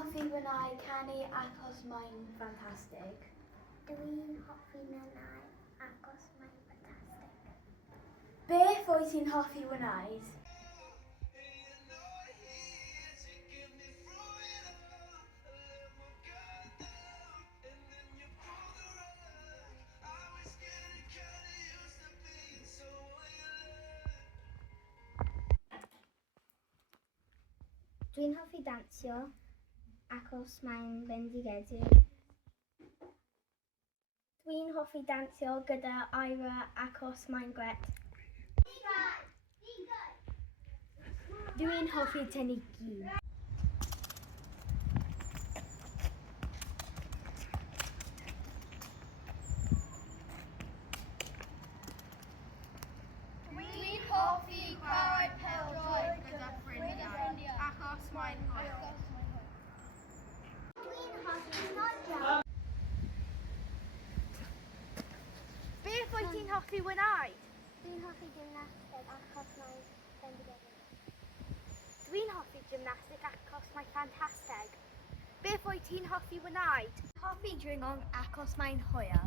hoffi wneud canu achos mae'n ffantastig. Dwi'n hoffi mynau achos mae'n ffantastig. Beth wyt ti'n hoffi wneud? Dwi'n hoffi dansio achos mae'n bendigedig. Dwi'n hoffi dansio gyda Ira achos mae'n gret. Dwi'n hoffi tynnu gi. Dwi'n hoffi chwarae pêl-droed gyda ffrindiau achos mae'n hwyl. Dwi'n hoffi snogio. Beth wyt ti'n hoffi wneud? Dwi'n hoffi gymnastig achos mae'n bendigedig. Dwi'n hoffi gymnastig achos mae'n ffantastig. Beth wyt ti'n hoffi wneud? Hoffi dringo achos mae'n hwyl.